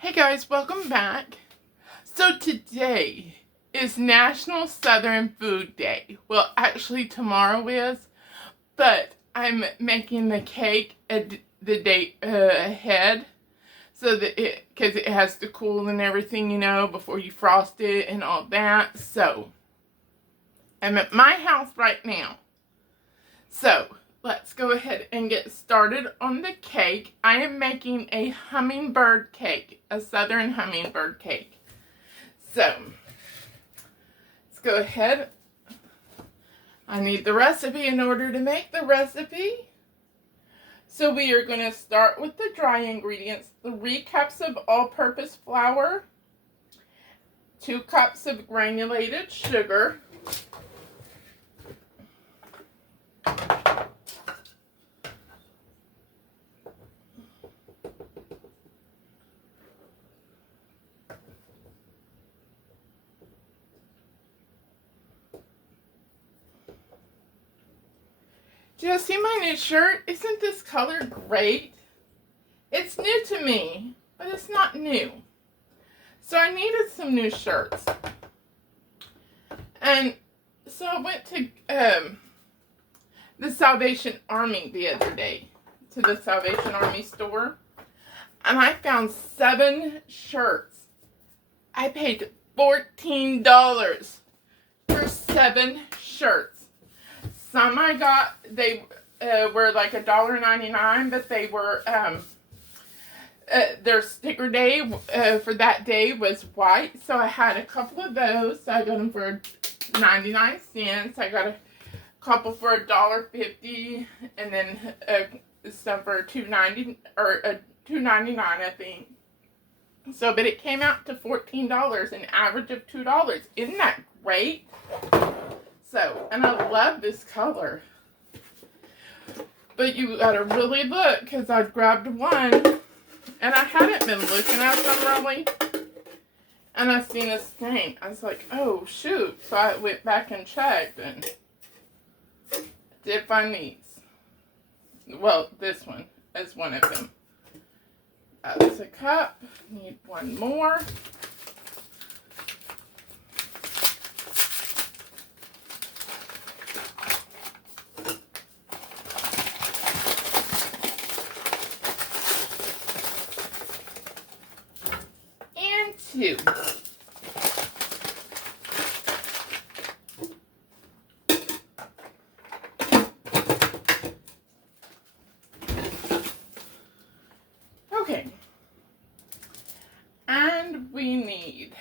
Hey guys, welcome back. So today is National Southern Food Day. Well, actually tomorrow is, but I'm making the cake the day ahead so that because it has to cool and everything, before you frost it and all that. So I'm at my house right now. So let's go ahead and get started on the cake. I am making a hummingbird cake, a southern hummingbird cake. So let's go ahead. I need the recipe in order to make the recipe. So we are going to start with the dry ingredients. 3 cups of all-purpose flour, 2 cups of granulated sugar, Do you see my new shirt? Isn't this color great? It's new to me, but it's not new. So I needed some new shirts. And so I went to the Salvation Army the other day, to the Salvation Army store, and I found 7 shirts. I paid $14 for 7 shirts. Some I got, they were like $1.99, but they were, their sticker day for that day was white, so I had a couple of those. So I got them for 99 cents. I got a couple for $1.50, and then some for $2.90 or $2.99, I think. So, but it came out to $14, an average of $2. Isn't that great? So, and I love this color. But you gotta really look, because I grabbed one, and I hadn't been looking at them really. And I seen a stain. I was like, oh shoot. So I went back and checked, and did find these. Well, this one is one of them. That's a cup. Need one more. And 2. Okay. And we need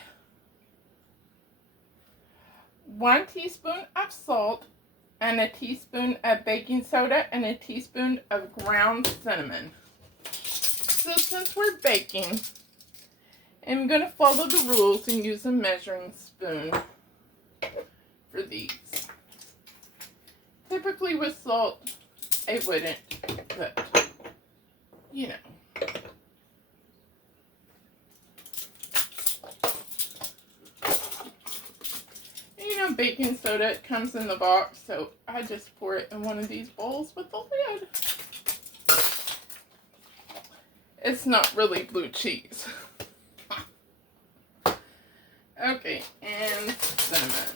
1 teaspoon of salt and a teaspoon of baking soda and a teaspoon of ground cinnamon. So since we're baking, I'm going to follow the rules and use a measuring spoon for these. Typically with salt, I wouldn't, but you know. Baking soda, it comes in the box, so I just pour it in one of these bowls with the lid. It's not really blue cheese. Okay, and cinnamon.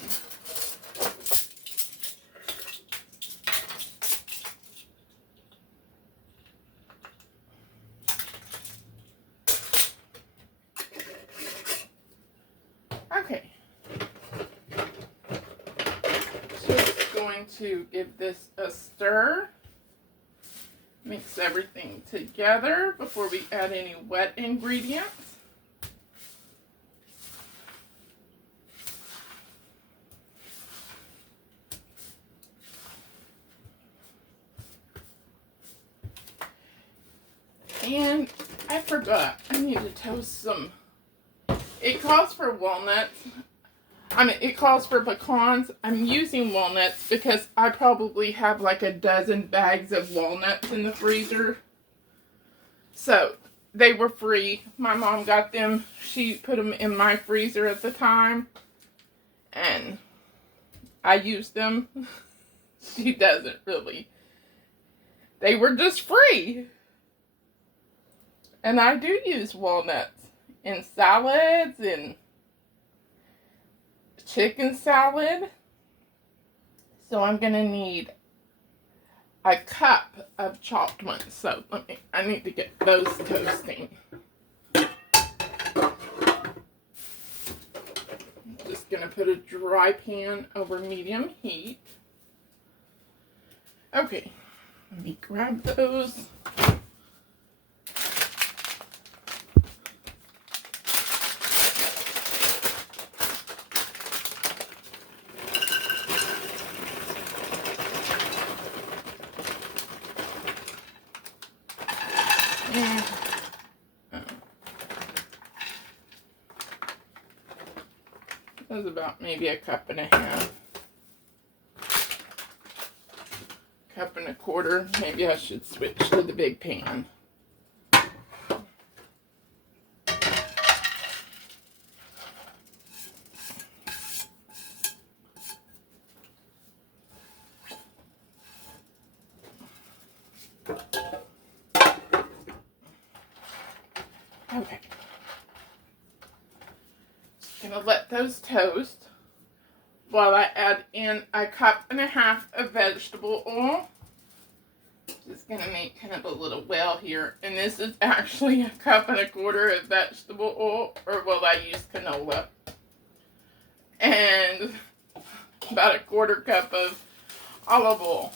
Okay. To give this a stir. Mix everything together before we add any wet ingredients. And I forgot, I need to toast some. It calls for walnuts. It calls for pecans. I'm using walnuts because I probably have like a dozen bags of walnuts in the freezer. So, they were free. My mom got them. She put them in my freezer at the time. And I used them. She doesn't really. They were just free. And I do use walnuts in salads and chicken salad. So I'm going to need a cup of chopped ones. So I need to get those toasting. Just going to put a dry pan over medium heat. Okay, let me grab those. And, that was about maybe a cup and a half. Cup and a quarter. Maybe I should switch to the big pan. Okay. Just gonna let those toast while I add in a cup and a half of vegetable oil. Just gonna make kind of a little well here, and this is actually a cup and a quarter of vegetable oil, or well, I use canola, and about a quarter cup of olive oil.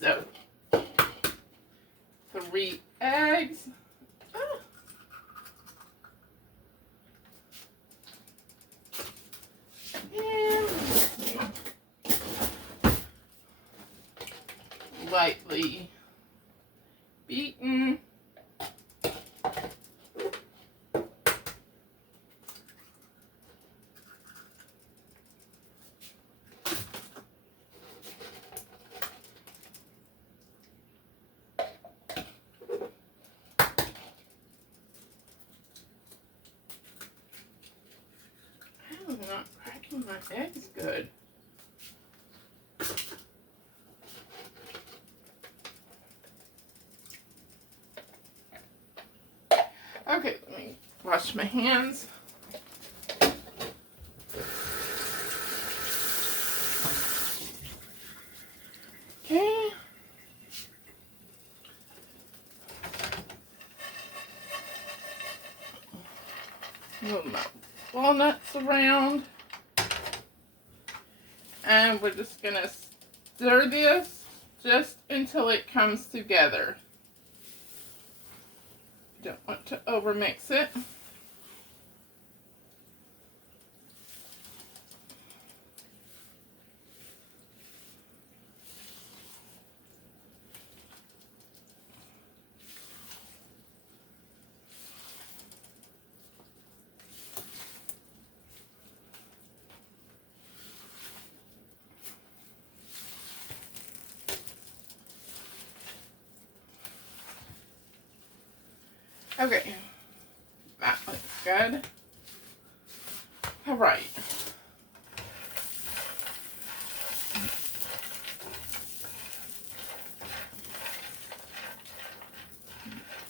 So 3 eggs. And lightly beaten. I'm not cracking my eggs good. Okay, let me wash my hands. Okay. Move my walnuts around. And we're just going to stir this just until it comes together. Don't want to overmix it. Okay, that looks good. All right.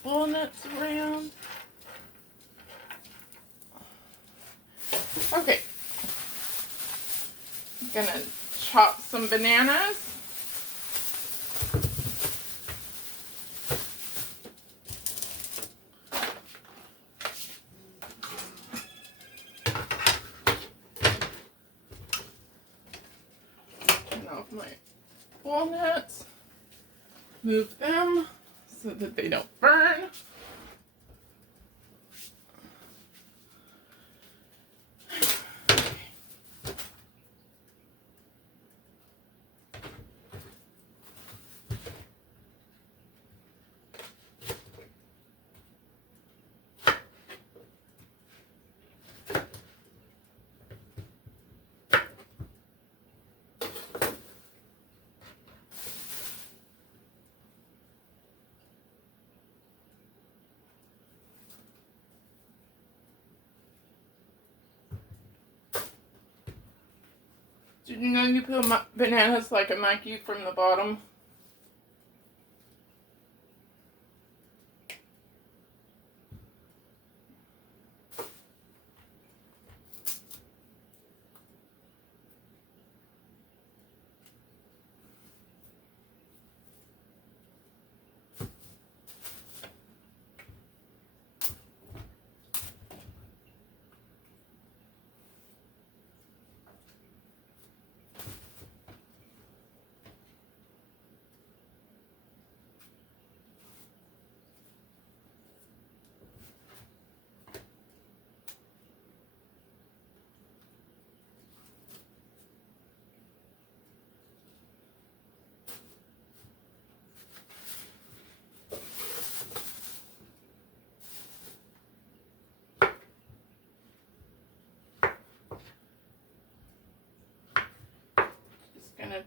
Walnuts around. Okay. I'm gonna chop some bananas. Off my walnuts, move them so that they don't burn. Did you know you peel bananas like a monkey from the bottom?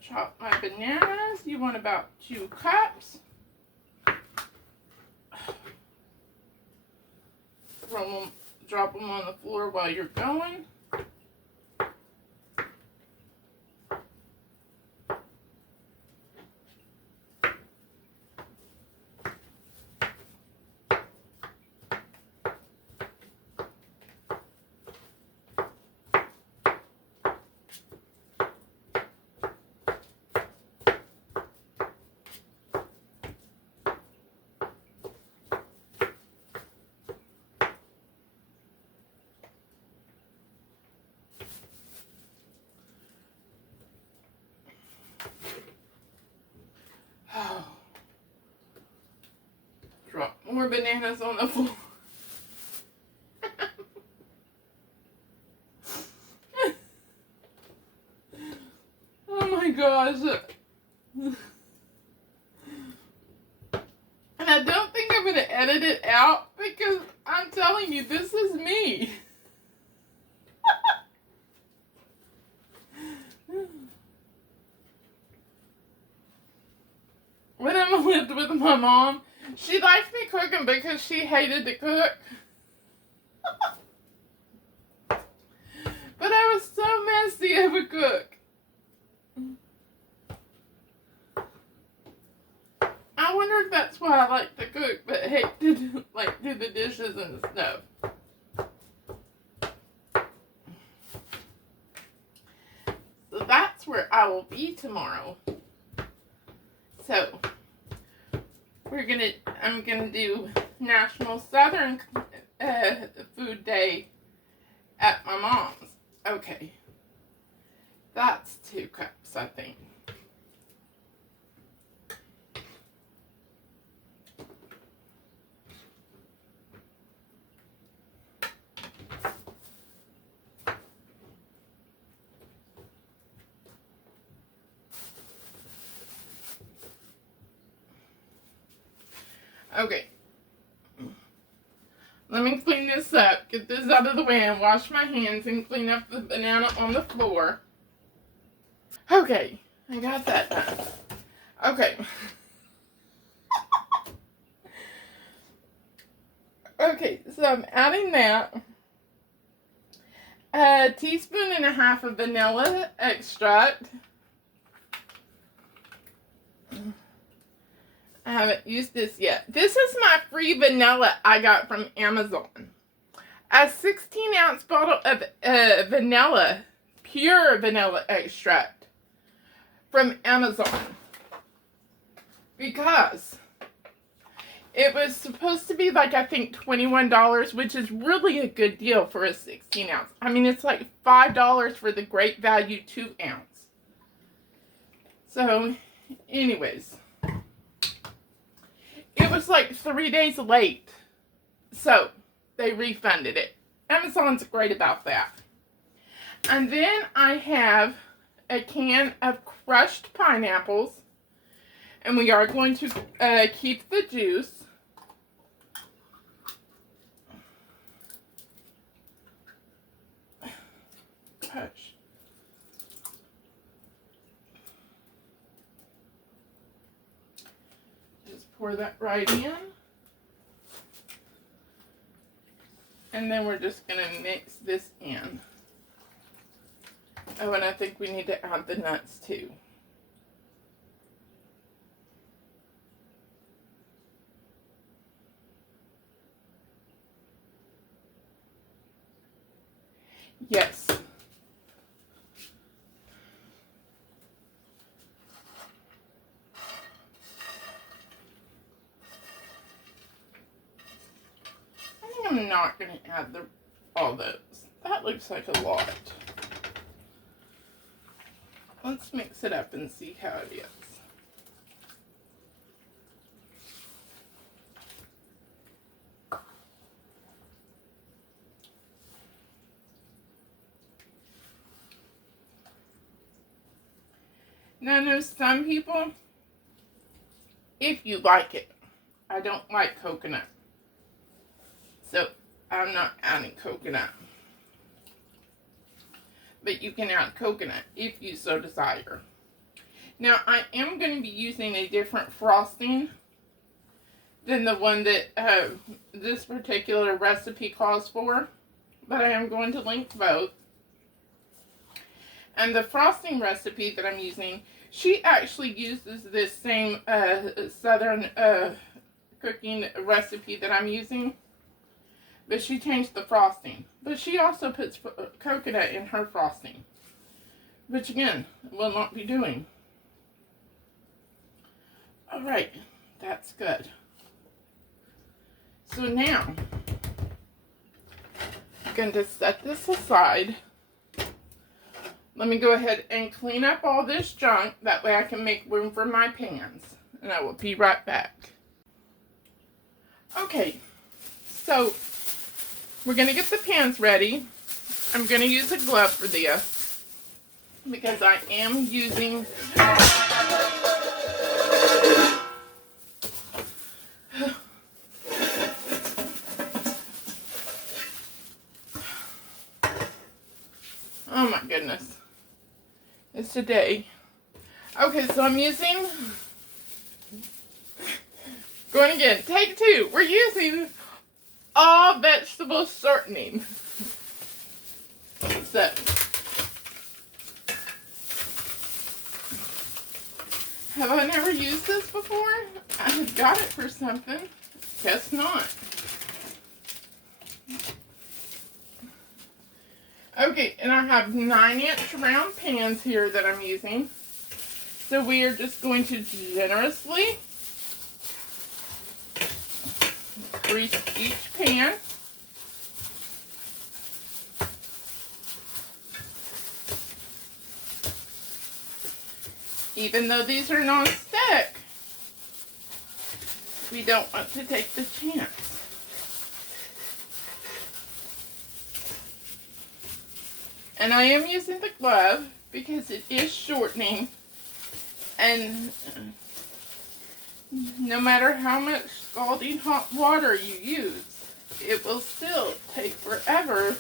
chop my bananas. You want about 2 cups. Drop them on the floor while you're going. Oh. Drop more bananas on the floor. Oh my gosh. And I don't think I'm going to edit it out because I'm telling you, this is me. When I lived with my mom, she liked me cooking because she hated to cook. But I was so messy of a cook. I wonder if that's why I like to cook, but hate to do the dishes and stuff. So that's where I will be tomorrow. So I'm gonna do National Southern Food Day at my mom's. Okay, that's 2 cups, I think. Okay. Let me clean this up, get this out of the way, and wash my hands and clean up the banana on the floor. Okay, I got that done. Okay. Okay, so I'm adding that. 1.5 teaspoons of vanilla extract. I haven't used this yet. This is my free vanilla I got from Amazon. A 16-ounce bottle of vanilla, pure vanilla extract from Amazon. Because it was supposed to be like, I think, $21, which is really a good deal for a 16-ounce. I mean, it's like $5 for the Great Value 2-ounce. So, anyways. It was like 3 days late, so they refunded it. Amazon's great about that. And then I have a can of crushed pineapples, and we are going to keep the juice. Gosh. Pour that right in. And then we're just going to mix this in. Oh, and I think we need to add the nuts too. Yes. I'm not going to add all those. That looks like a lot. Let's mix it up and see how it is. Now, I know some people, if you like it, I don't like coconut. So, I'm not adding coconut. But you can add coconut if you so desire. Now, I am going to be using a different frosting than the one that this particular recipe calls for, but I am going to link both. And the frosting recipe that I'm using, she actually uses this same southern cooking recipe that I'm using, but she changed the frosting. But she also puts coconut in her frosting, which again, will not be doing. Alright, that's good. So now, I'm going to set this aside. Let me go ahead and clean up all this junk. That way I can make room for my pans. And I will be right back. Okay, so we're going to get the pans ready. I'm going to use a glove for this because I am using oh my goodness. It's today. Okay, so I'm using, going again, take two. We're using all vegetable shortening. So, have I never used this before? I got it for something. Guess not. Okay, and I have 9-inch round pans here that I'm using. So we are just going to generously grease each pan. Even though these are non-stick, we don't want to take the chance. And I am using the glove because it is shortening, and no matter how much scalding hot water you use, it will still take forever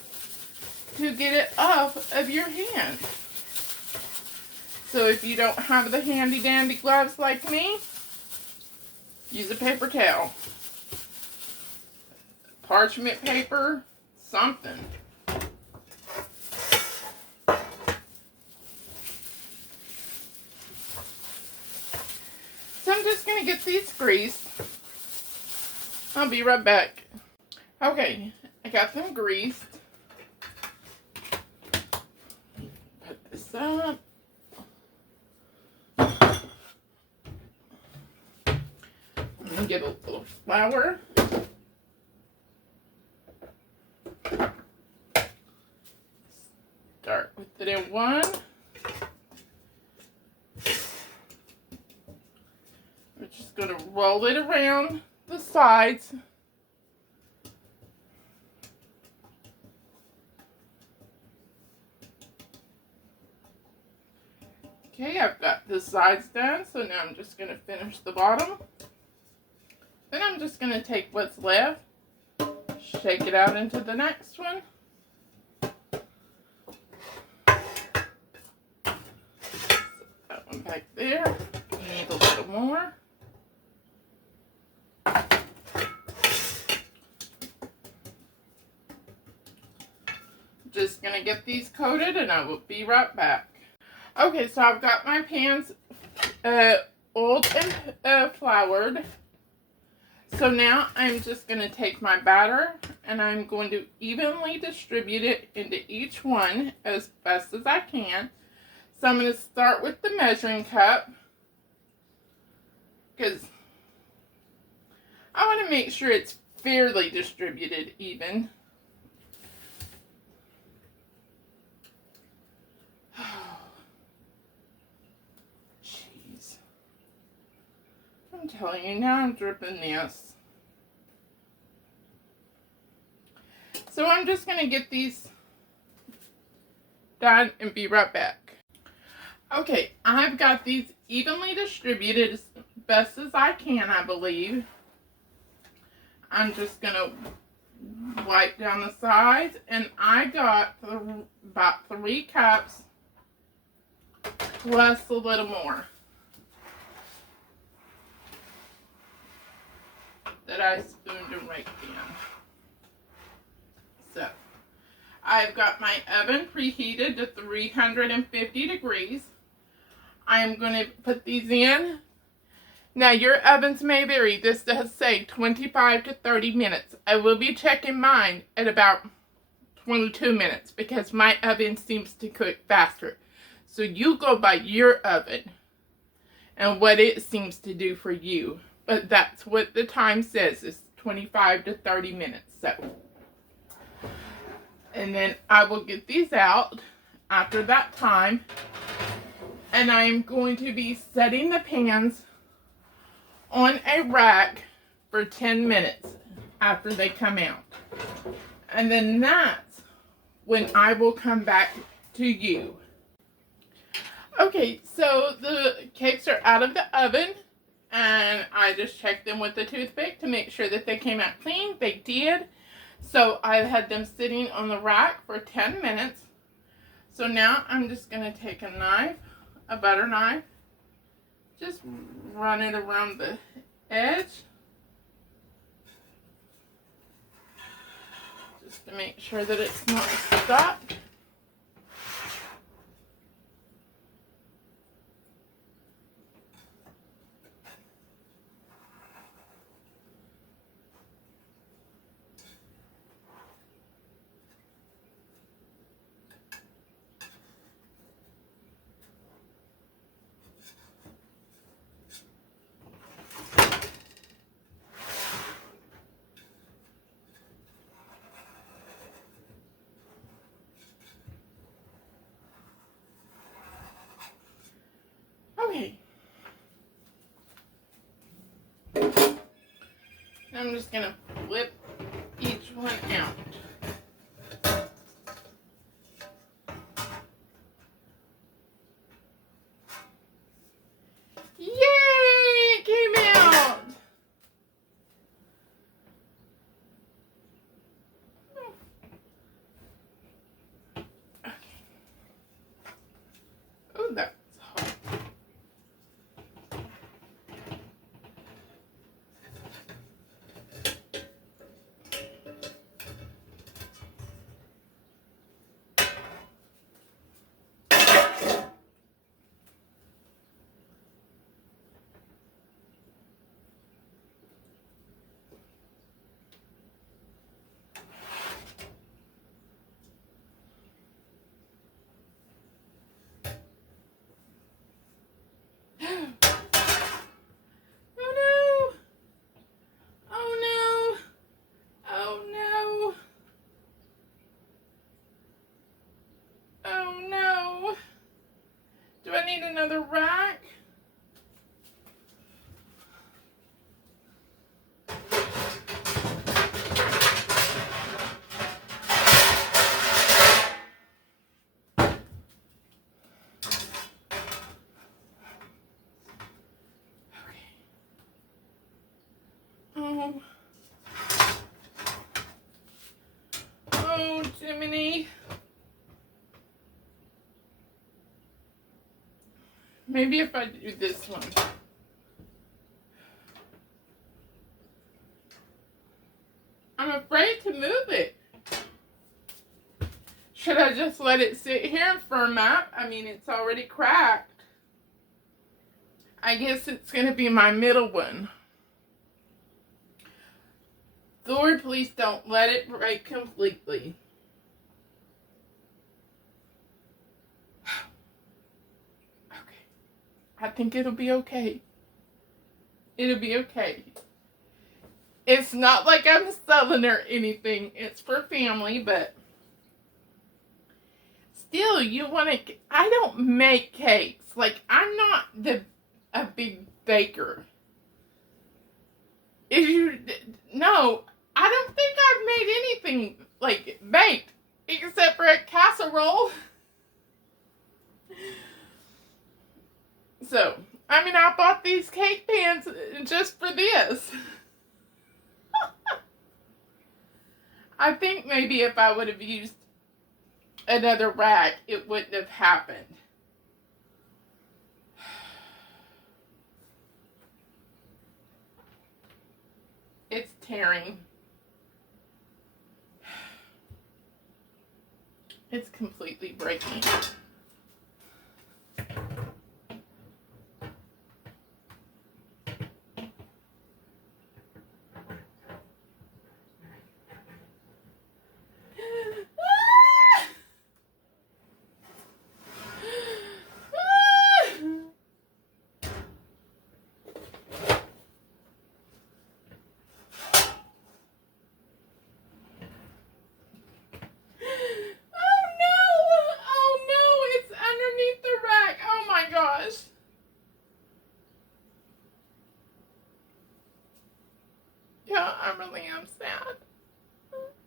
to get it off of your hand. So if you don't have the handy dandy gloves like me, use a paper towel, parchment paper, something. So I'm just going to get these greased. I'll be right back. Okay, I got them greased. Put this up. I'm going to get a little flour. Start with it in one. We're just going to roll it around the sides. Okay, I've got the sides done, so now I'm just going to finish the bottom. Then I'm just going to take what's left, shake it out into the next one. Set that one back there. Need a little more. Just going to get these coated and I will be right back. Okay, so I've got my pans oiled and floured. So now I'm just going to take my batter and I'm going to evenly distribute it into each one as best as I can. So I'm going to start with the measuring cup because I want to make sure it's fairly distributed even. Jeez. I'm telling you, now I'm dripping this. So I'm just going to get these done and be right back. Okay, I've got these evenly distributed as best as I can, I believe. I'm just going to wipe down the sides, and I got about 3 cups plus a little more. that I spooned and raked in. So, I've got my oven preheated to 350 degrees. I am going to put these in. Now, your ovens may vary. This does say 25 to 30 minutes. I will be checking mine at about 22 minutes because my oven seems to cook faster. So you go by your oven and what it seems to do for you. But that's what the time says, is 25 to 30 minutes. So, and then I will get these out after that time. And I am going to be setting the pans on a rack for 10 minutes after they come out. And then that's when I will come back to you. Okay, so the cakes are out of the oven, and I just checked them with the toothpick to make sure that they came out clean. They did. So I had them sitting on the rack for 10 minutes. So now I'm just going to take a knife, a butter knife, just run it around the edge, just to make sure that it's not stuck. Okay. I'm just going to flip each one out. Yay! It came out! Okay. Oh, that's hot. Another rack. Okay. Oh, Jiminy. Maybe if I do this one. I'm afraid to move it. Should I just let it sit here and firm up? I mean, it's already cracked. I guess it's going to be my middle one. Lord, please don't let it break completely. I think it'll be okay. It'll be okay. It's not like I'm selling or anything. It's for family, but still, you want to... I don't make cakes. Like, I'm not a big baker. No, I don't think I've made anything, like, baked, except for a casserole. So, I mean, I bought these cake pans just for this. I think maybe if I would have used another rack, it wouldn't have happened. It's tearing. It's completely breaking. Yeah, I really am sad.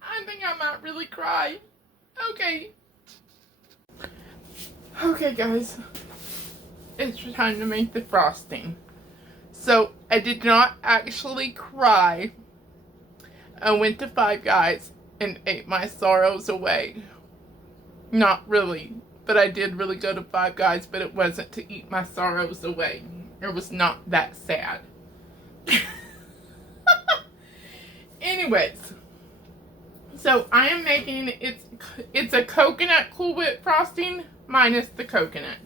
I think I might really cry. Okay. Okay, guys. It's time to make the frosting. So, I did not actually cry. I went to Five Guys and ate my sorrows away. Not really. But I did really go to Five Guys, but it wasn't to eat my sorrows away. It was not that sad. Anyways, so I am making, it's a coconut Cool Whip frosting minus the coconut.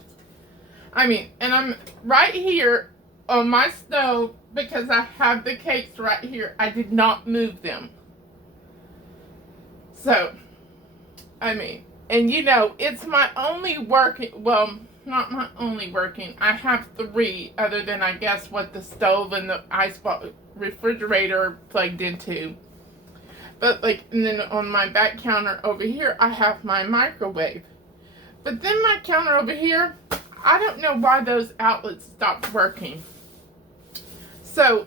And I'm right here on my stove because I have the cakes right here. I did not move them. So, and it's my only working, well, not my only working. I have 3 other than I guess what the stove and the refrigerator are plugged into. But and then on my back counter over here, I have my microwave. But then my counter over here, I don't know why those outlets stopped working. So,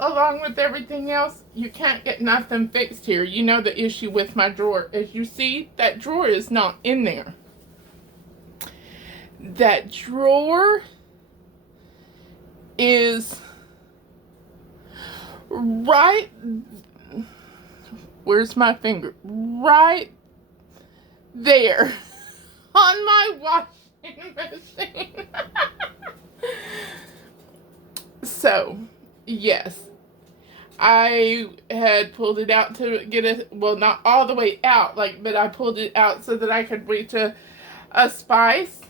along with everything else, you can't get nothing fixed here. The issue with my drawer. As you see, that drawer is not in there. That drawer is right, where's my finger? Right there on my washing machine. So, yes, I had pulled it out to get it, well, not all the way out, but I pulled it out so that I could reach a spice.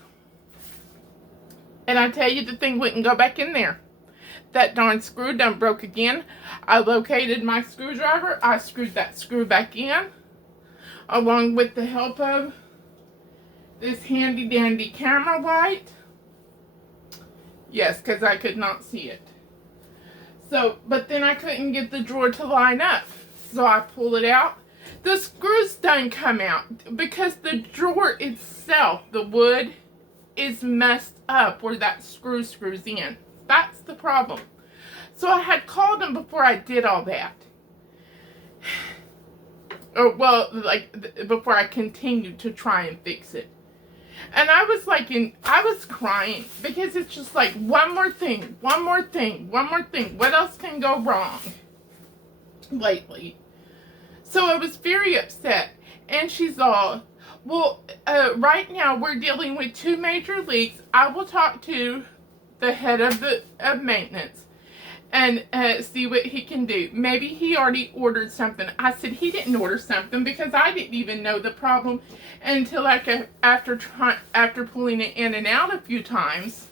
And I tell you, the thing wouldn't go back in there. That darn screw done broke again. I located my screwdriver. I screwed that screw back in, along with the help of this handy dandy camera light. Yes, because I could not see it. So, but then I couldn't get the drawer to line up. So I pulled it out. The screws done come out because the drawer itself, the wood, is messed up where that screws in. That's the problem. So I had called them before I did all that. Or, well, before I continued to try and fix it. And I was I was crying because it's just one more thing. What else can go wrong lately? So I was very upset. And she's all, well, right now we're dealing with 2 major leaks. I will talk to the head of maintenance and see what he can do. Maybe he already ordered something. I said he didn't order something because I didn't even know the problem until after pulling it in and out a few times.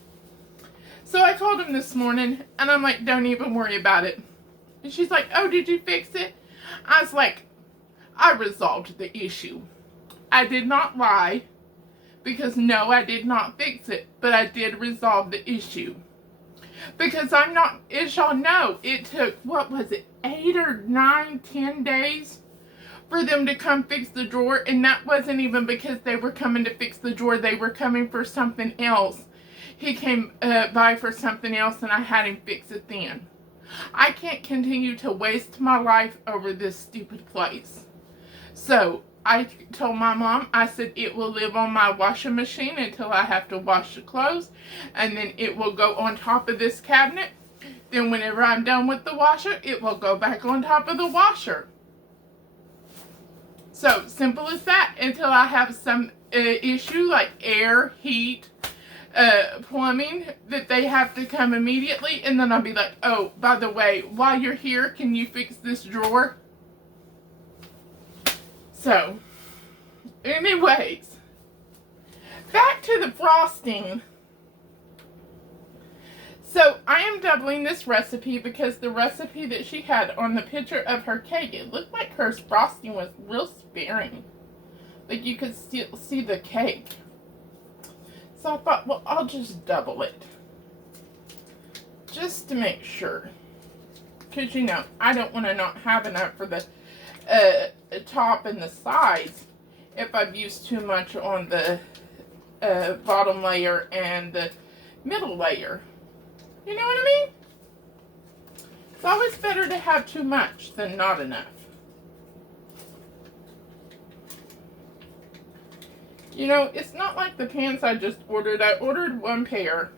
So I called him this morning and I'm like, don't even worry about it. And she's like, oh, did you fix it? I was like, I resolved the issue. I did not lie because no, I did not fix it, but I did resolve the issue. Because as y'all know, it took, 8 or 9, 10 days for them to come fix the drawer. And that wasn't even because they were coming to fix the drawer. They were coming for something else. He came by for something else and I had him fix it then. I can't continue to waste my life over this stupid place. So I told my mom, I said it will live on my washing machine until I have to wash the clothes. And then it will go on top of this cabinet. Then whenever I'm done with the washer, it will go back on top of the washer. So simple as that until I have some issue like air, heat, plumbing that they have to come immediately, and then I'll be like, oh, by the way, while you're here, can you fix this drawer? So, anyways, back to the frosting. So, I am doubling this recipe because the recipe that she had on the picture of her cake, it looked like her frosting was real sparing. Like you could still see the cake. So I thought, well, I'll just double it. Just to make sure. Because, you know, I don't want to not have enough for the top and the sides if I've used too much on the bottom layer and the middle layer. You know what I mean? It's always better to have too much than not enough. You know, it's not like the pants I just ordered. I ordered one pair.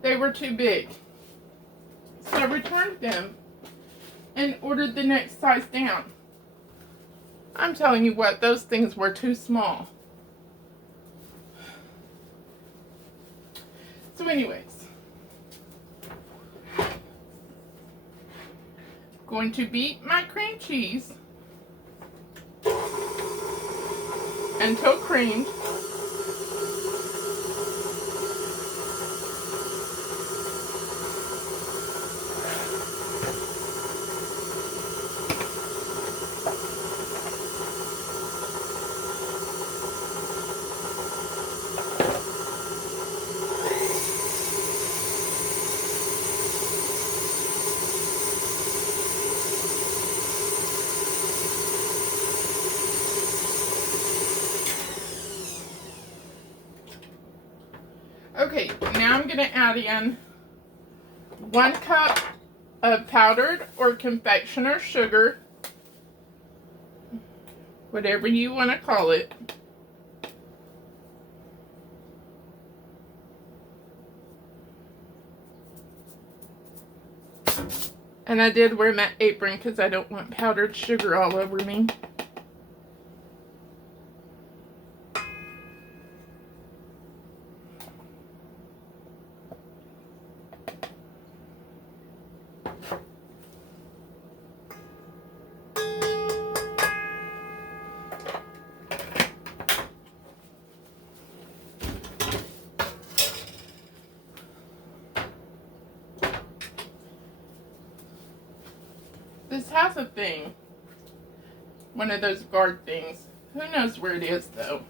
They were too big. So I returned them and ordered the next size down. I'm telling you what, those things were too small. So anyways, going to beat my cream cheese until creamed. Okay, now I'm going to add in 1 cup of powdered or confectioner sugar, whatever you want to call it. And I did wear my apron because I don't want powdered sugar all over me. This has a thing. One of those guard things. Who knows where it is, though?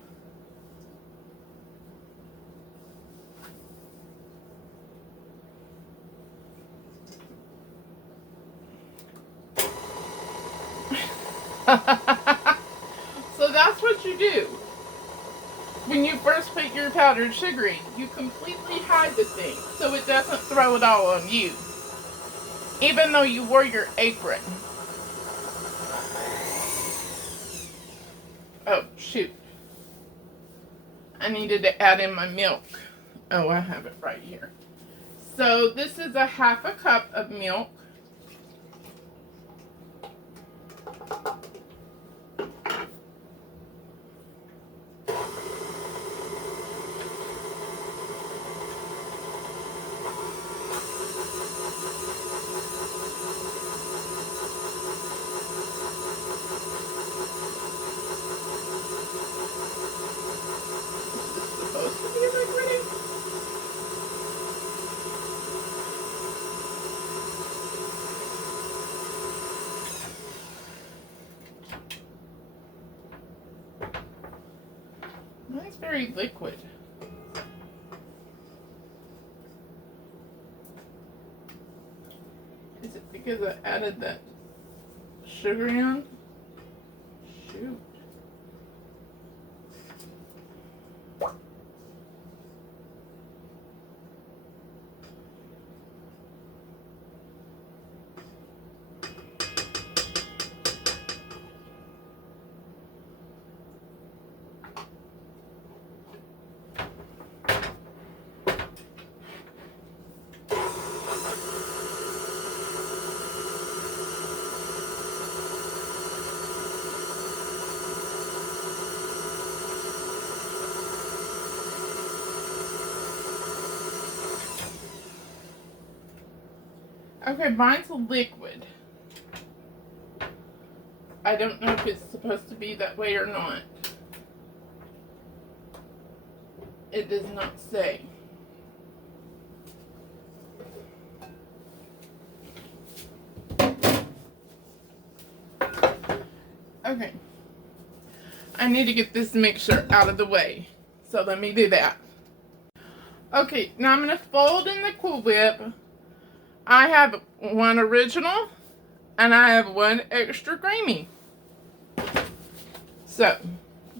So that's what you do. When you first put your powdered sugar in, you completely hide the thing so it doesn't throw it all on you. Even though you wore your apron. Oh, shoot. I needed to add in my milk. Oh, I have it right here. So this is a 1/2 cup of milk. Mine's very liquid. Is it because I added that sugar in? Shoot. Okay, mine's a liquid. I don't know if it's supposed to be that way or not. It does not say. Okay. I need to get this mixture out of the way. So let me do that. Okay, now I'm going to fold in the Cool Whip. I have one original and I have one extra creamy. So,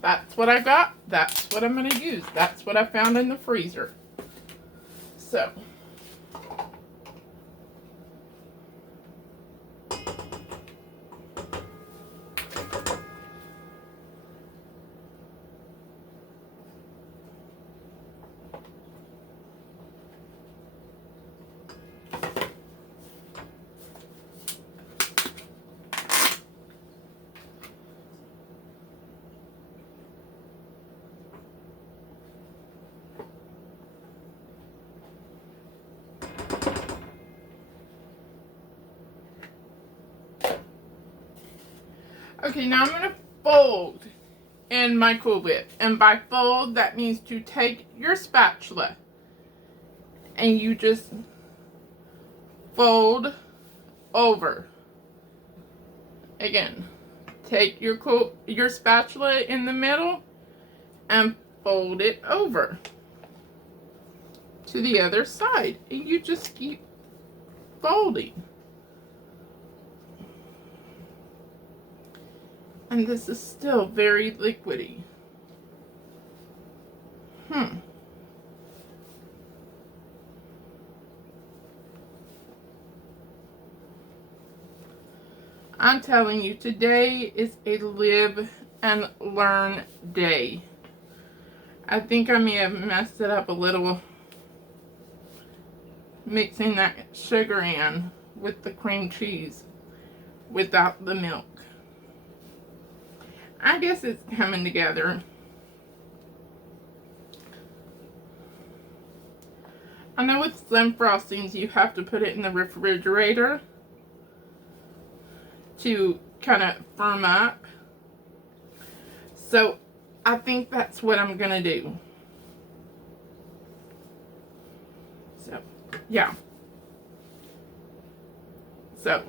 that's what I got. That's what I'm going to use. That's what I found in the freezer. So, okay, now I'm going to fold in my Cool Whip. And by fold, that means to take your spatula and you just fold over. Again, take your spatula in the middle and fold it over to the other side. And you just keep folding. And this is still very liquidy. I'm telling you, today is a live and learn day. I think I may have messed it up a little mixing that sugar in with the cream cheese without the milk. I guess it's coming together. I know with Slim Frostings you have to put it in the refrigerator to kind of firm up. So I think that's what I'm going to do. So, yeah. So,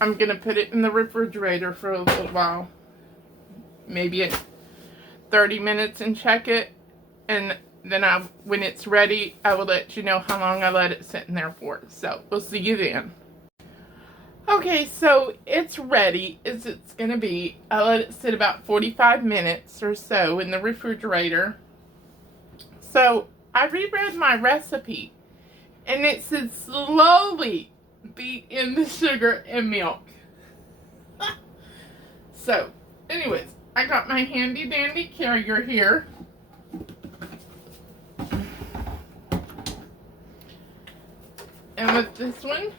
I'm going to put it in the refrigerator for a little while. Maybe 30 minutes and check it. And then when it's ready, I will let you know how long I let it sit in there for. So, we'll see you then. Okay, so it's ready as it's going to be. I let it sit about 45 minutes or so in the refrigerator. So, I reread my recipe, and it said slowly beat in the sugar and milk. So, anyways, I got my handy dandy carrier here. And with this one,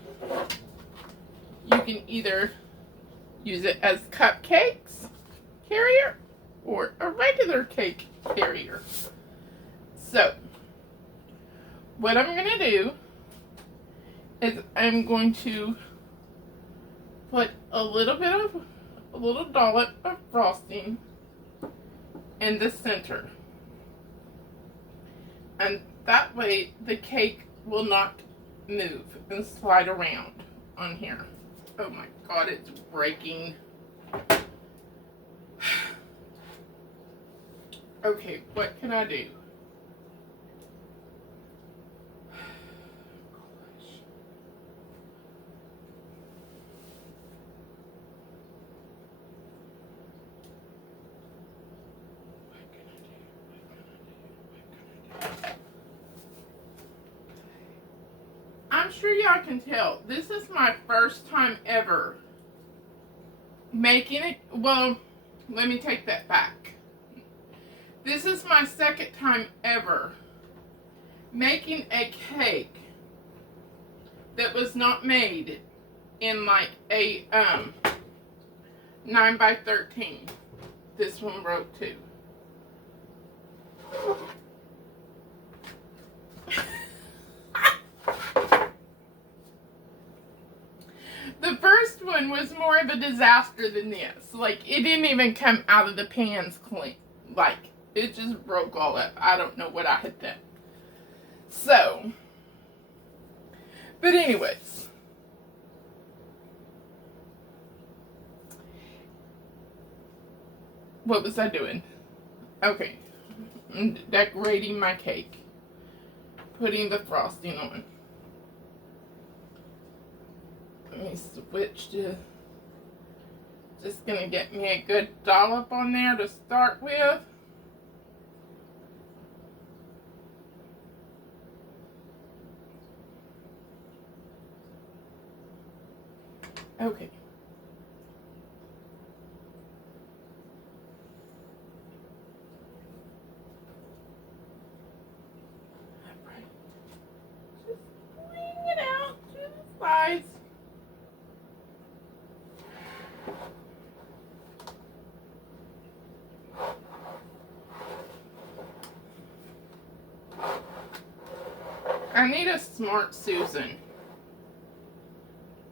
you can either use it as cupcakes carrier or a regular cake carrier. So, what I'm going to do is I'm going to put a little dollop of frosting in the center. And that way the cake will not move and slide around on here. Oh my God, it's breaking. Okay, what can I do? I'm sure y'all can tell, this is my first time ever making it. Well, let me take that back. This is my second time ever making a cake that was not made in like a 9 by 13. This one broke too. The first one was more of a disaster than this. Like, it didn't even come out of the pans clean. Like, it just broke all up. I don't know what I had done. So, but anyways. What was I doing? Okay. I'm decorating my cake. Putting the frosting on. Let me switch to, just gonna get me a good dollop on there to start with. Okay. Alright. Just bring it out to the sides. I need a smart Susan.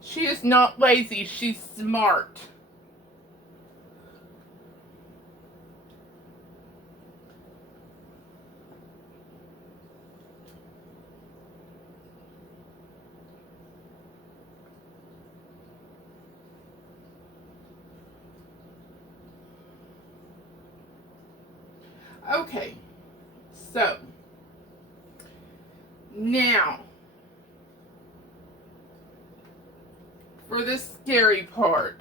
She is not lazy, she's smart. Okay, so now for the scary part.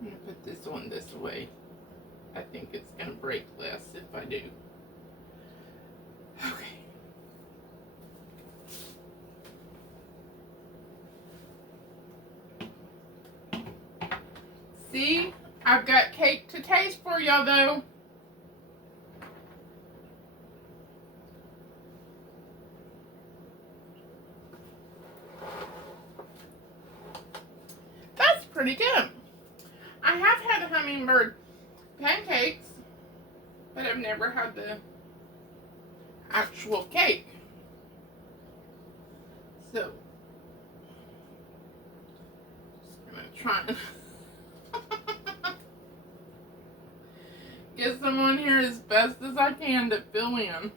I'm going to put this one this way. I think it's going to break less if I do. Okay. See? I've got cake to taste for y'all though. That's pretty good. I have had hummingbird pancakes, but I've never had the actual cake. So, just gonna try and get some on here as best as I can to fill in.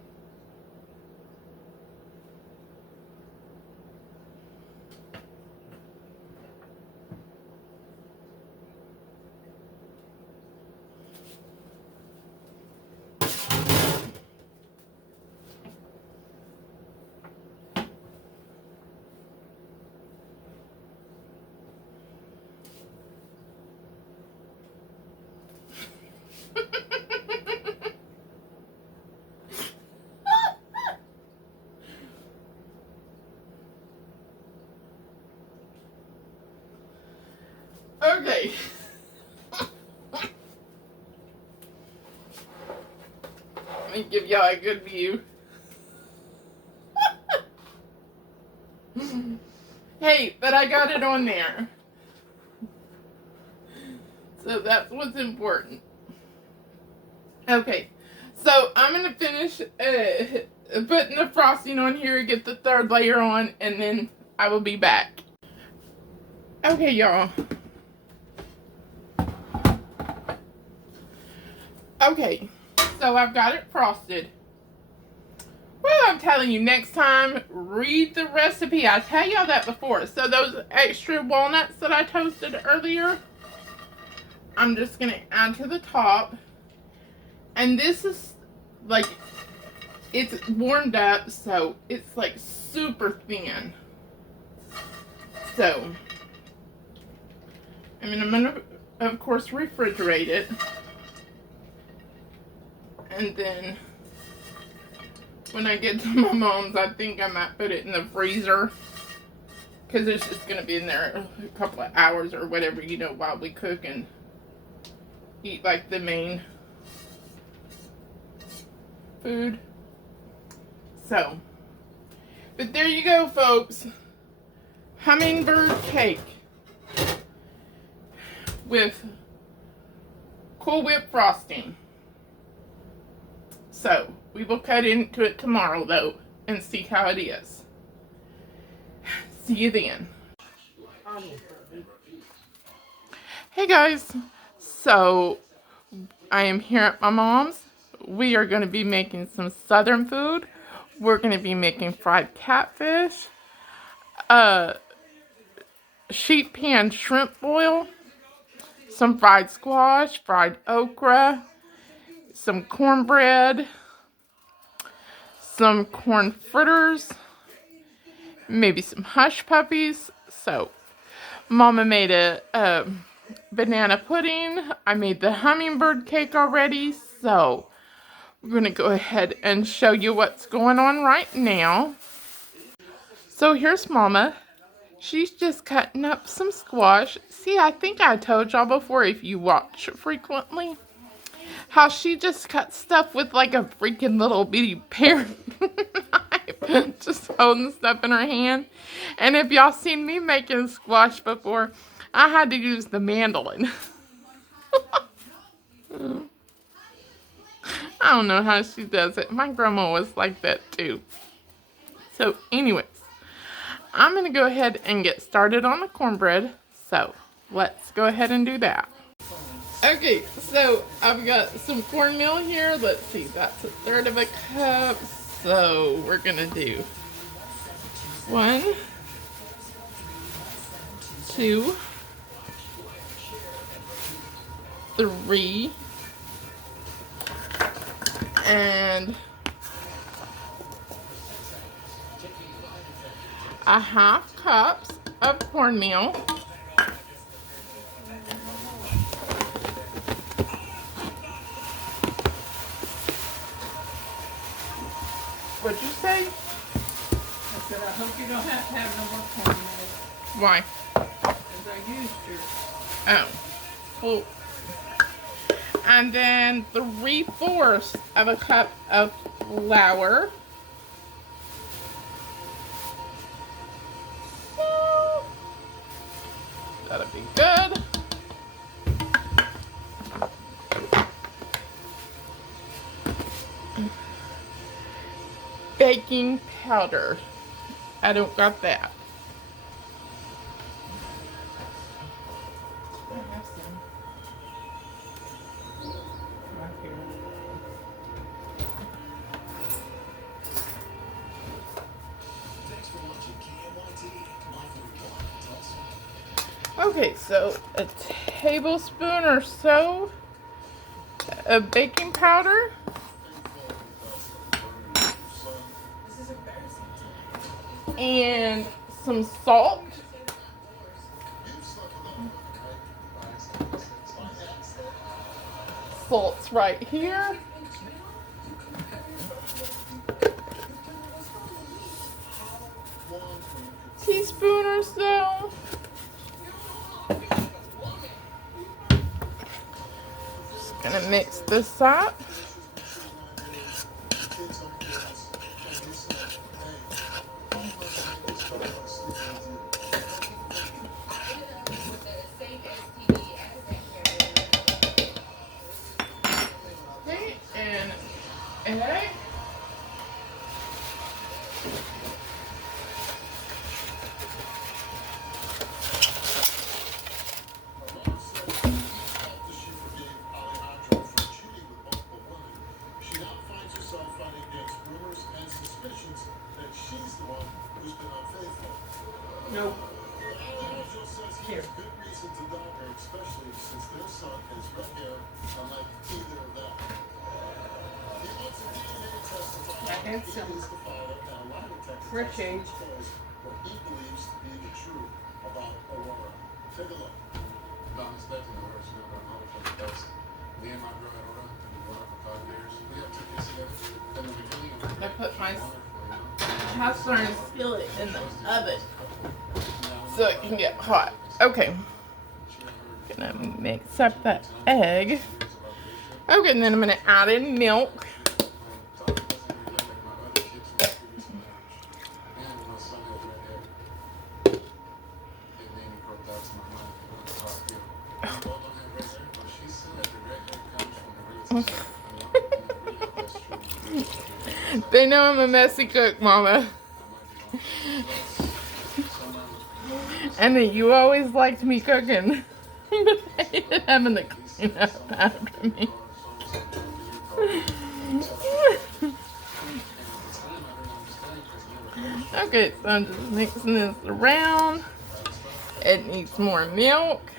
Okay. Let me give y'all a good view. Hey, but I got it on there. So that's what's important. Okay, so I'm going to finish putting the frosting on here, get the third layer on, and then I will be back. Okay, y'all. Okay, so I've got it frosted. Well, I'm telling you, next time, read the recipe. I tell y'all that before. So those extra walnuts that I toasted earlier, I'm just going to add to the top. And this is, like, it's warmed up, so it's, like, super thin. So, I mean, I'm going to, of course, refrigerate it. And then when I get to my mom's, I think I might put it in the freezer. Because it's just going to be in there a couple of hours or whatever, you know, while we cook and eat like the main food. So, but there you go, folks. Hummingbird cake with Cool Whip frosting. So, we will cut into it tomorrow, though, and see how it is. See you then. Hey guys, so I am here at my mom's. We are going to be making some southern food. We're going to be making fried catfish, sheet pan shrimp boil, some fried squash, fried okra, some cornbread, some corn fritters, maybe some hush puppies. So, Mama made a banana pudding. I made the hummingbird cake already. So, we're going to go ahead and show you what's going on right now. So, here's Mama. She's just cutting up some squash. See, I think I told y'all before, if you watch frequently, how she just cuts stuff with like a freaking little bitty pear knife, just holding stuff in her hand. And if y'all seen me making squash before, I had to use the mandolin. I don't know how she does it. My grandma was like that too. So anyways, I'm going to go ahead and get started on the cornbread. So let's go ahead and do that. Okay, so I've got some cornmeal here. Let's see, that's 1/3 of a cup. So we're gonna do 1, 2, 3, and 1/2 cups of cornmeal. What'd you say? I said, I hope you don't have to have no more cornmeal. Why? Because I used yours. Oh. Well, and then 3/4 of a cup of flour. So, that'll be good. Baking powder. I don't got that. I have some. Right here. Okay, so a tablespoon or so of baking powder. And some salt. Salt's right here. Teaspoon or so. Just gonna mix this up. Okay, and an egg. Nope. Here. Especially since their son has red hair, unlike either of them. He wants a DNA test to find I had out some he is the father, and a lie detector for a test change. disclose what he believes to be the truth about Aurora. Take a look. Not expecting the worst, you know, but I'm always like the best. Me and my girl Aurora, we've been going for 5 years. We have 2 kids together. In the beginning of I put my cast iron skillet in the oven so it can get hot. Okay. Gonna mix up that egg. Okay, and then I'm gonna add in milk. They know I'm a messy cook, Mama. And that you always liked me cooking. But I hated having to clean up after me. Okay, so I'm just mixing this around. It needs more milk.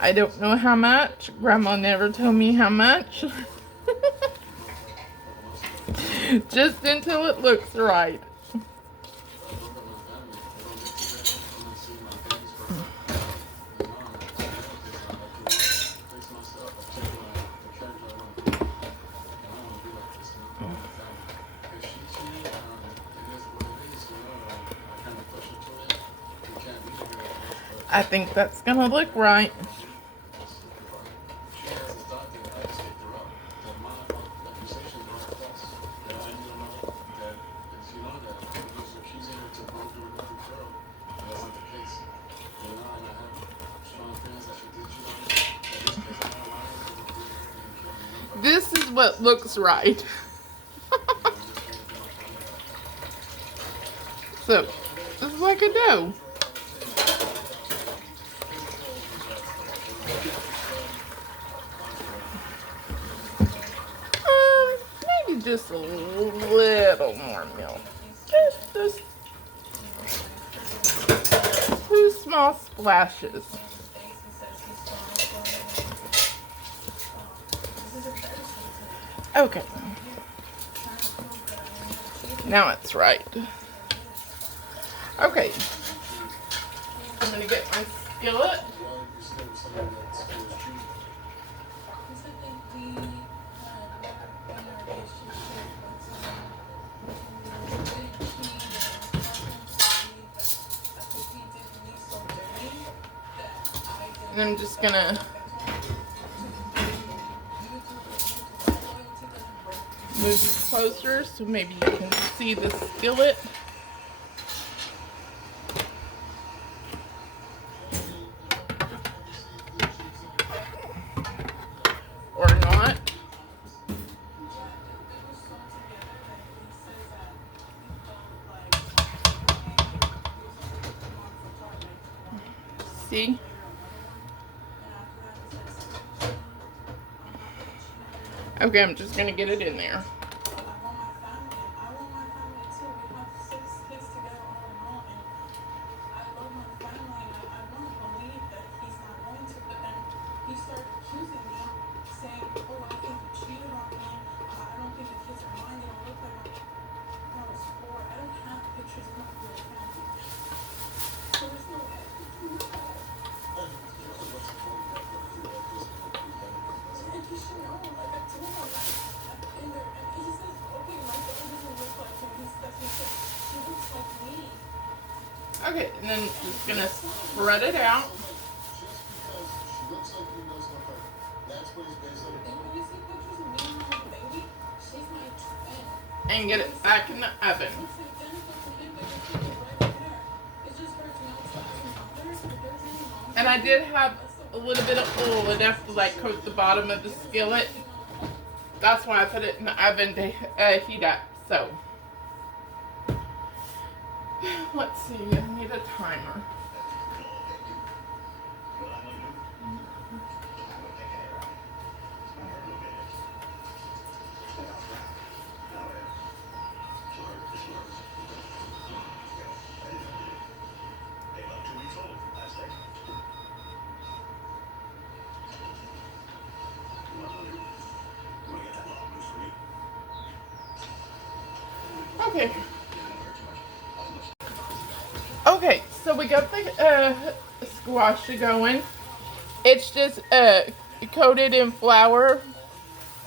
I don't know how much. Grandma never told me how much. Just until it looks right. I think that's gonna look right. This is what looks right. So, just like a dough. Maybe just a little more milk. Just 2 small splashes. Okay. Now it's right. Okay. I'm gonna get my skillet. And I'm just gonna move you closer so maybe you can see the skillet. Or not. See? Okay, I'm just gonna get it in there. Okay, and then just gonna spread it out. And get it back in the oven. And I did have a little bit of oil enough to like coat the bottom of the skillet. That's why I put it in the oven to heat up. So, let's see, I need a timer. Okay. Okay, so we got the squash going. It's just coated in flour.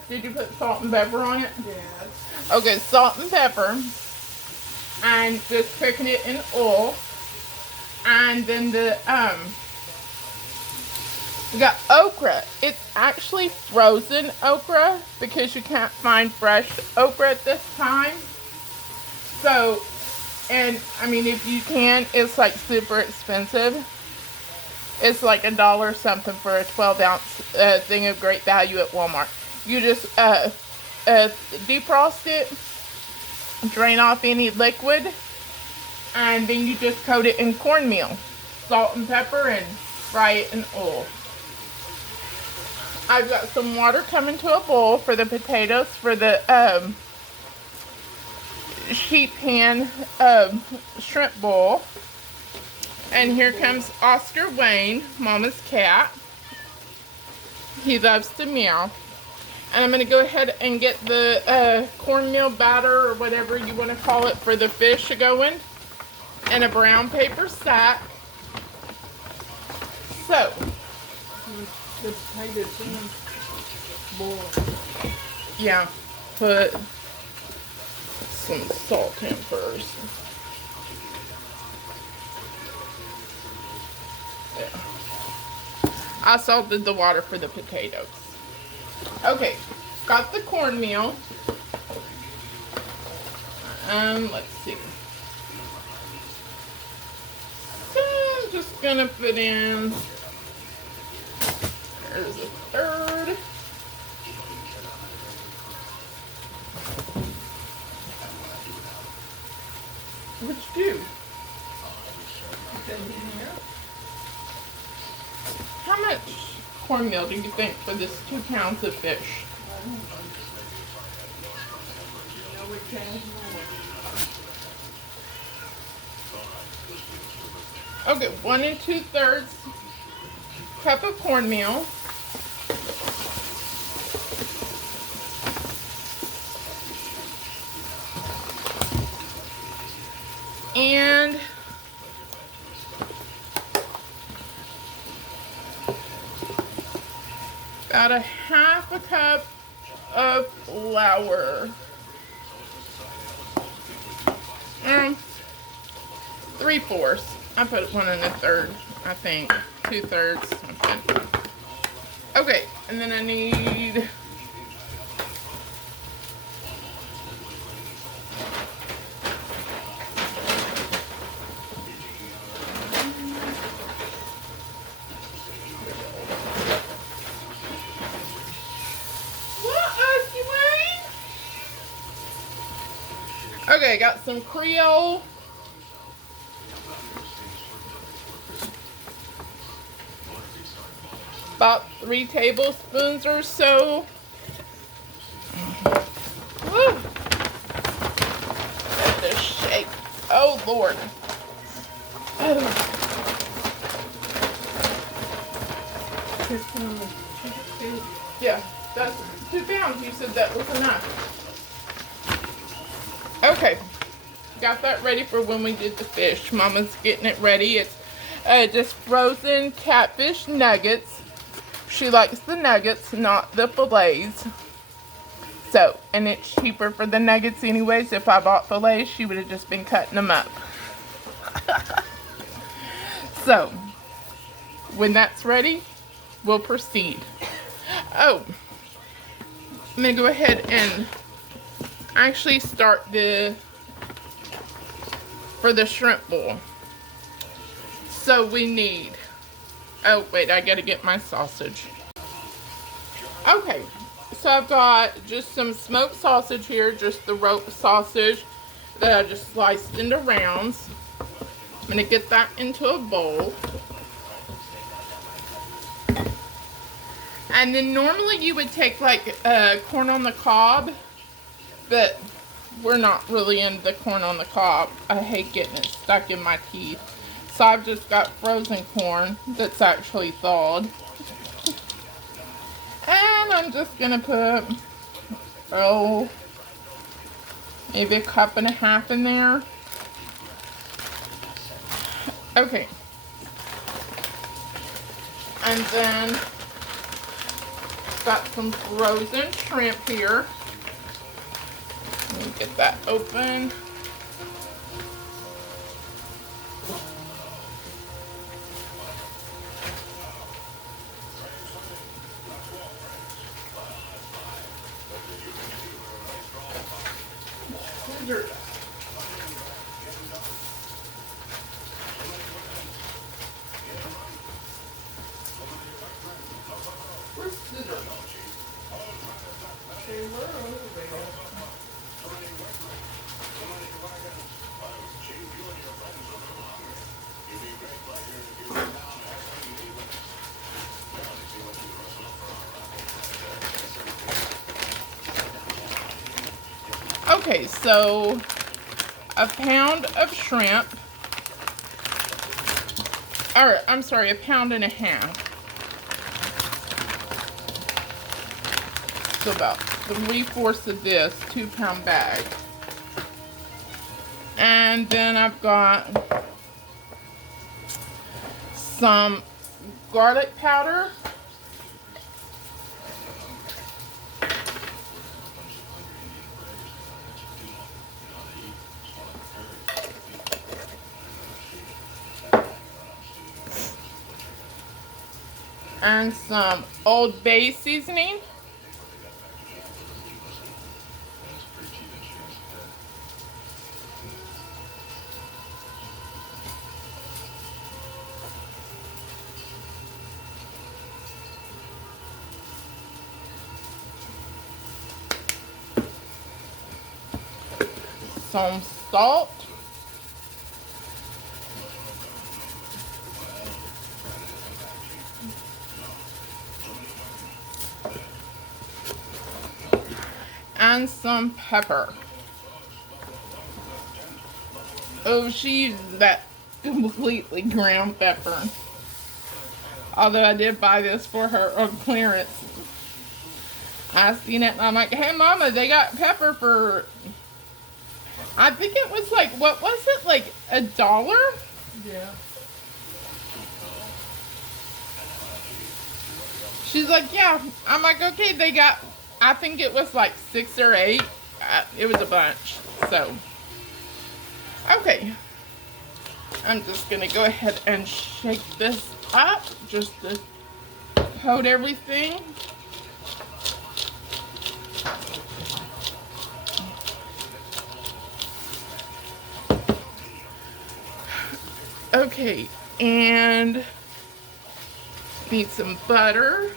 Did you put salt and pepper on it? Yes. Okay, salt and pepper. And just cooking it in oil. And then we got okra. It's actually frozen okra because you can't find fresh okra at this time. So, and I mean, if you can, it's like super expensive. It's like $1 something for a 12-ounce thing of great value at Walmart. You just defrost it, drain off any liquid, and then you just coat it in cornmeal, salt and pepper, and fry it in oil. I've got some water coming to a boil for the potatoes for the sheet pan shrimp bowl. And here comes Oscar Wayne, Mama's cat. He loves to meow. And I'm going to go ahead and get the cornmeal batter or whatever you want to call it for the fish to go in a brown paper sack. So, The potatoes in boil. yeah, put some salt in first. There. I salted the water for the potatoes. Okay, got the cornmeal. Let's see. So I'm just gonna put in. There's a third. What'd you do? Put that in here. How much cornmeal do you think for this 2 pounds of fish? I don't know. You know which has more. Okay, 1 2/3 cup of cornmeal. And about a 1/2 cup of flour. 3/4. I put 1 1/3, I think. 2/3, something. Okay, and then I need okay, got some Creole. About 3 tablespoons or so. Woo. Let this shake. Oh, Lord. Oh. Yeah, that's 2 pounds. You said that was enough. Okay. Got that ready for when we did the fish. Mama's getting it ready. It's just frozen catfish nuggets. She likes the nuggets, not the fillets. So, and it's cheaper for the nuggets anyways. If I bought fillets, she would have just been cutting them up. So, when that's ready, we'll proceed. Oh, I'm going to go ahead and actually start for the shrimp bowl. So we need, oh wait, I gotta get my sausage. Okay, so I've got just some smoked sausage here, just the rope sausage that I just sliced into rounds. I'm gonna get that into a bowl. And then normally you would take like corn on the cob, but we're not really into the corn on the cob. I hate getting it stuck in my teeth. So I've just got frozen corn that's actually thawed. And I'm just gonna put, oh, maybe 1.5 cups in there. Okay. And then got some frozen shrimp here. Let me get that open. Scissors. Where's scissors? They were over there. Okay, so a pound of shrimp, or I'm sorry, a pound and a half. So about 3/4 of this 2-pound bag. And then I've got some garlic powder. And some Old Bay seasoning. Some salt. And some pepper. Oh, she used that completely ground pepper. Although I did buy this for her on clearance. I seen it and I'm like, hey mama, they got pepper for, I think it was like, what was it, like $1? Yeah. She's like, yeah. I'm like, okay, they got, I think it was like 6 or 8. It was a bunch. So, okay. I'm just going to go ahead and shake this up just to coat everything. Okay, and need some butter.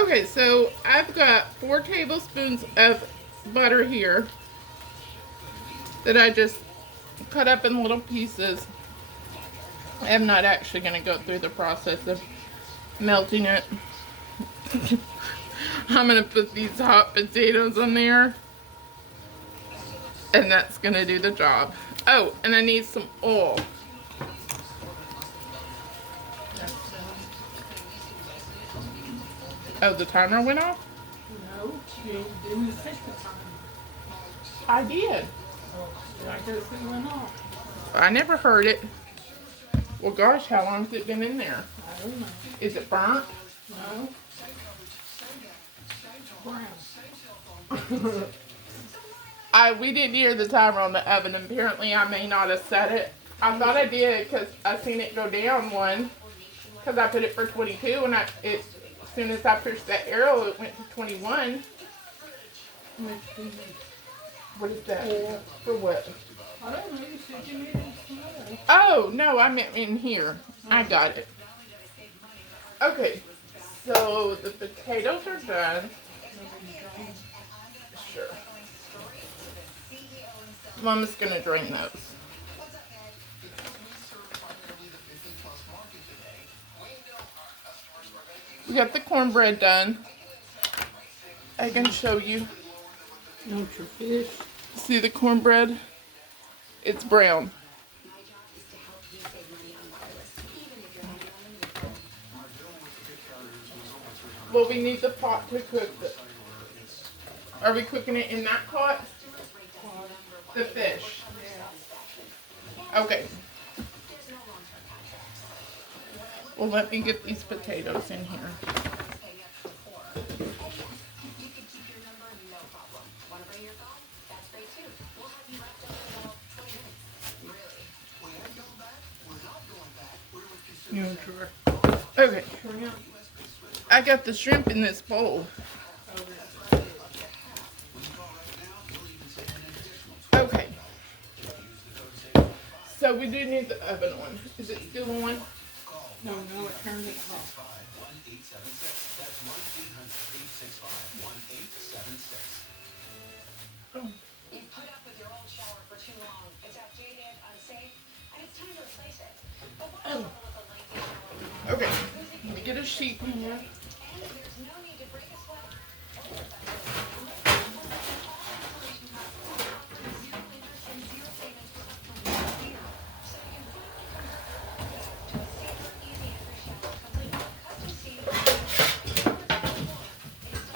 Okay, so I've got 4 tablespoons of butter here that I just cut up in little pieces. I'm not actually going to go through the process of melting it. I'm going to put these hot potatoes on there, and that's going to do the job. Oh, and I need some oil. Oh, the timer went off? No, you didn't take the time. I did. Oh, I guess it went off. I never heard it. Well, gosh, how long's it been in there? I don't know. Is it burnt? No. Brown. We didn't hear the timer on the oven. Apparently, I may not have set it. I thought I did because I seen it go down one. Because I put it for 22, and as soon as I pushed that arrow, it went to 21. What is that? For what? I don't know. You said you needed some. Oh, no, I meant in here. I got it. Okay, so the potatoes are done. Sure. Mama's gonna drain those. We got the cornbread done. I can show you. Want your fish? See the cornbread? It's brown. Well, we need the pot to cook it. Are we cooking it in that pot? The fish. Okay. Well, let me get these potatoes in here. You want your? Okay. I got the shrimp in this bowl. Okay. So we do need the oven on. Is it still on? No, it turned it off. Oh. You've put up with your old shower for too long. It's outdated, unsafe, and it's time to replace it. But why bother with a lengthy shower? Okay. Let me get a sheet in here. And there's no need to break a sweat.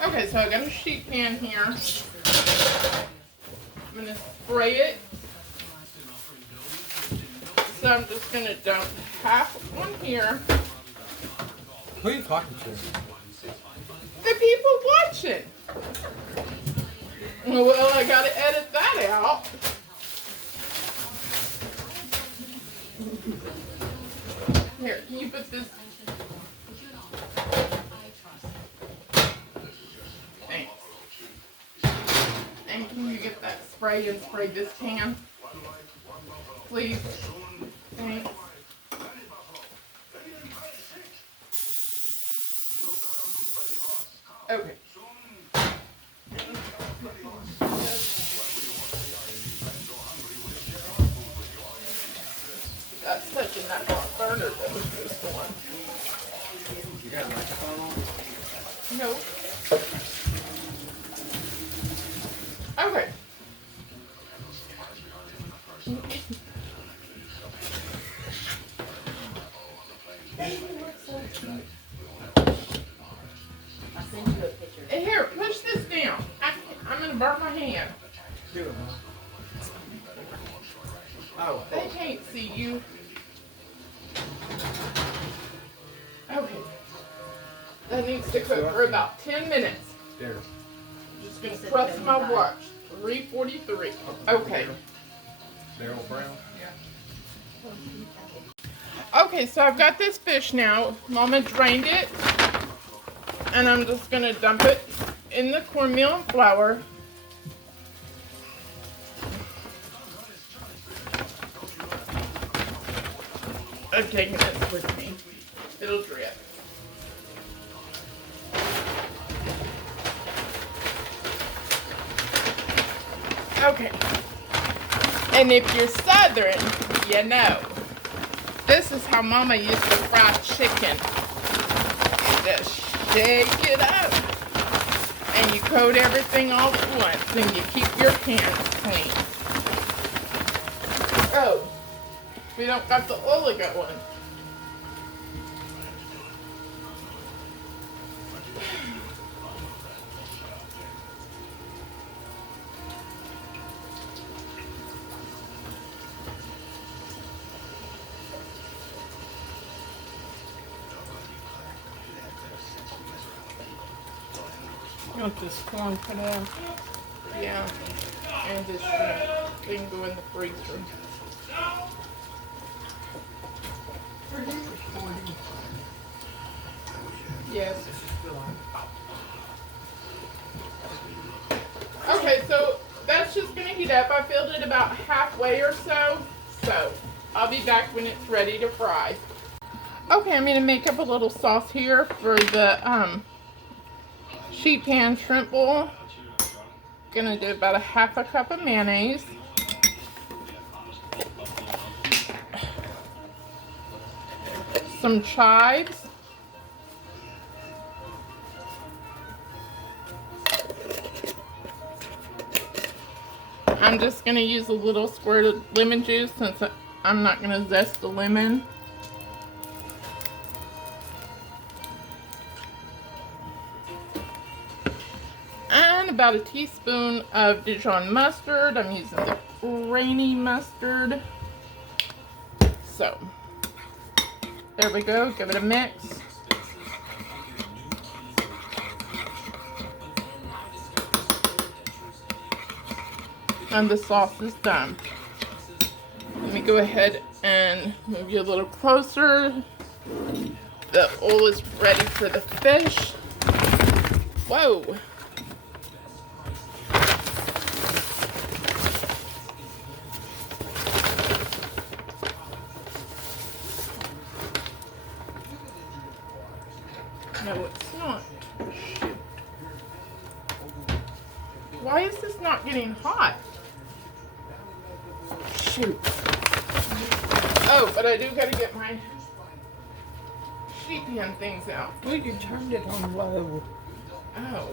Okay, so I got a sheet pan here. I'm gonna spray it. So I'm just gonna dump half on here. Who are you talking to? The people watching. Well, I gotta edit that out. Here, can you put this? Thanks. And can you get that spray and spray this pan? Please. Thanks. Okay. That's touching that hot burner that was just on. You got a microphone on? No. Okay. Here, push this down. I'm gonna burn my hand. Do it, Mom. Oh, They can't see you. Okay. That needs to cook for about 10 minutes. there. I'm just gonna press my watch. 3:43. Okay. Daryl Brown. Okay, so I've got this fish now. Mama drained it. And I'm just gonna dump it in the cornmeal and flour. I'm taking this with me. It'll drip. Okay. And if you're Southern, you know. This is how Mama used to fry chicken. Just shake it up. And you coat everything all at once. And you keep your pans clean. Oh. We don't got the oligo one. You want this corn cut out? Yeah. And this shrimp. They can go in the freezer. Yes. Okay, so that's just gonna heat up. I filled it about halfway or so. So I'll be back when it's ready to fry. Okay, I'm gonna make up a little sauce here for the sheet pan shrimp bowl. Gonna do about a half a cup of mayonnaise. Some chives. I'm just going to use a little squirt of lemon juice since I'm not going to zest the lemon. And about a teaspoon of Dijon mustard. I'm using the rainy mustard. So, there we go. Give it a mix. And the sauce is done. Let me go ahead and move you a little closer. The oil is ready for the fish. Whoa. No, it's not. Shoot. Why is this not getting hot? Shoot. Oh, but I do gotta get my sheet pan things out. Well, you turned it on low. Oh.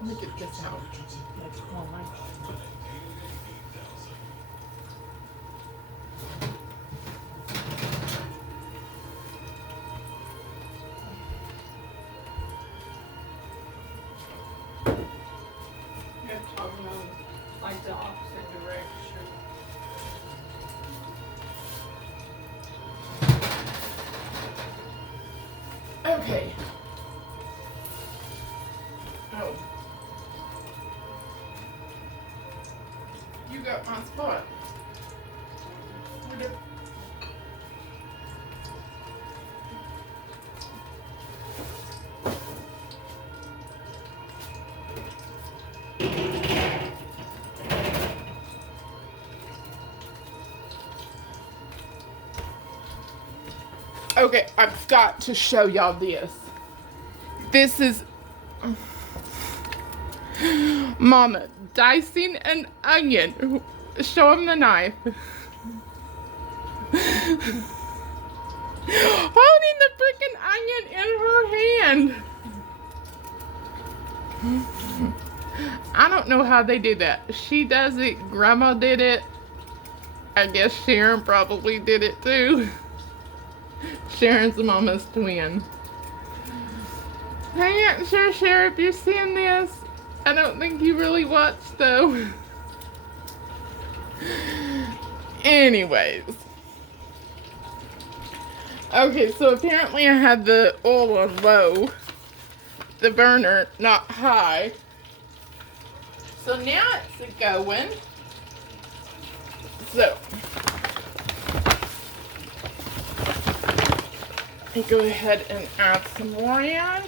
Let me get this out. That's why. Like the opposite direction. Okay. Oh. You got my spot. Where did- Okay, I've got to show y'all this. This is Mama dicing an onion. Show him the knife. Holding the freaking onion in her hand. I don't know how they do that. She does it. Grandma did it. I guess Sharon probably did it too. Sharon's Mama's twin. I'm not sure, Sharon, if you're seeing this. I don't think you really watched, though. Anyways. Okay, so apparently I had the oil on low. The burner, not high. So now it's going. So. Go ahead and add some more in.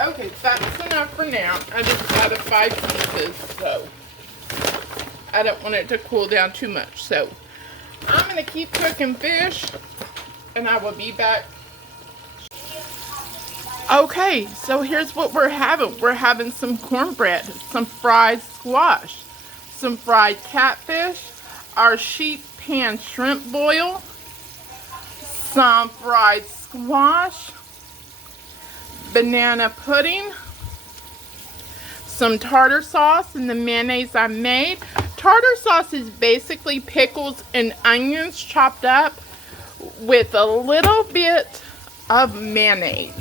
Okay, that's enough for now. I just added 5 pieces, so I don't want it to cool down too much. So I'm going to keep cooking fish, and I will be back. Okay, so here's what we're having. We're having some cornbread, some fried squash, some fried catfish, our sheet pan shrimp boil, some fried squash, banana pudding, some tartar sauce, and the mayonnaise I made. Tartar sauce is basically pickles and onions chopped up with a little bit of mayonnaise.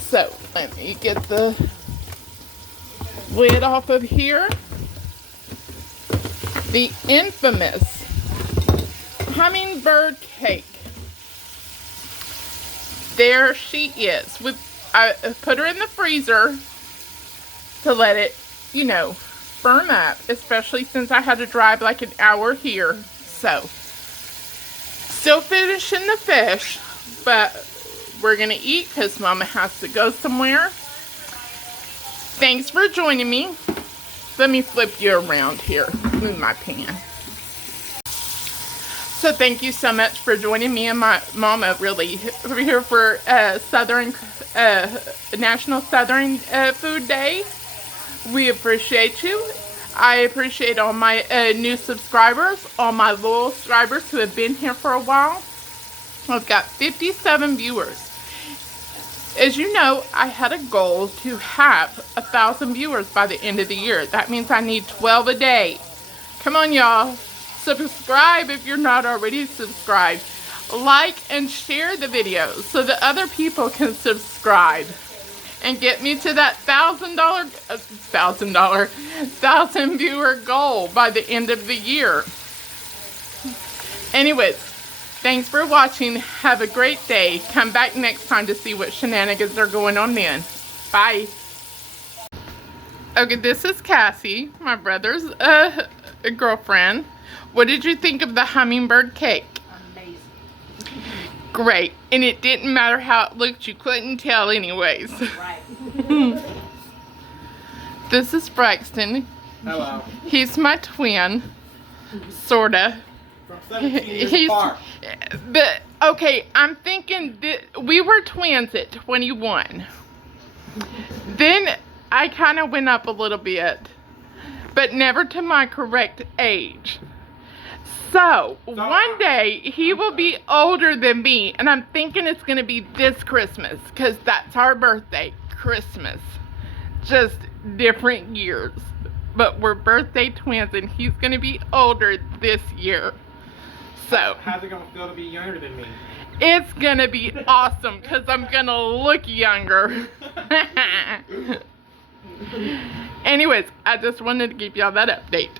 So let me get the lid off of here. The infamous hummingbird cake. There she is. I put her in the freezer to let it, you know, firm up, especially since I had to drive like an hour here. So, still finishing the fish, but we're going to eat because Mama has to go somewhere. Thanks for joining me. Let me flip you around here. Move my pan. So thank you so much for joining me and my mama, really. We're here for National Southern Food Day. We appreciate you. I appreciate all my new subscribers, all my loyal subscribers who have been here for a while. I've got 57 viewers. As you know, I had a goal to have 1,000 viewers by the end of the year. That means I need 12 a day. Come on, y'all. Subscribe if you're not already subscribed. Like and share the videos so that other people can subscribe and get me to that $1,000 viewer goal by the end of the year. Anyways, thanks for watching. Have a great day. Come back next time to see what shenanigans are going on then. Bye. Okay, this is Cassie, my brother's girlfriend. What did you think of the hummingbird cake? Amazing. Great. And it didn't matter how it looked. You couldn't tell anyways. Right. This is Braxton. Hello. He's my twin. Sorta. From 17 years apart. Okay, I'm thinking that we were twins at 21. Then I kind of went up a little bit, but never to my correct age. So, one day he will be older than me, and I'm thinking it's going to be this Christmas, because that's our birthday, Christmas. Just different years. But we're birthday twins, and he's going to be older this year. So, How's it going to feel to be younger than me? it's going to be awesome, because I'm going to look younger. Anyways, I just wanted to give y'all that update.